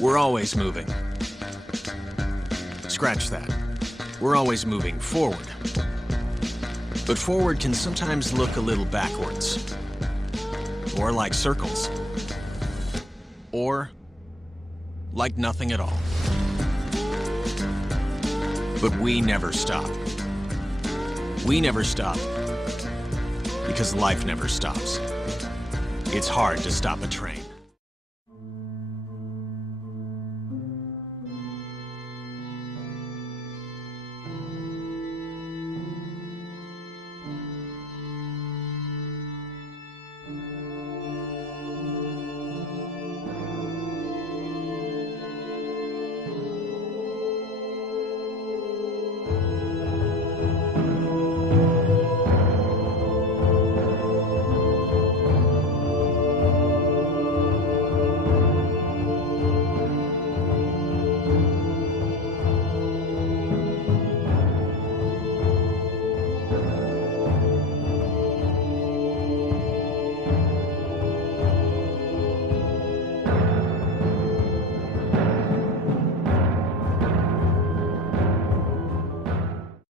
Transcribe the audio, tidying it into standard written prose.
We're always moving. Scratch that. We're always moving forward. But forward can sometimes look a little backwards. Or like circles. Or like nothing at all. But we never stop. We never stop because life never stops. It's hard to stop a train.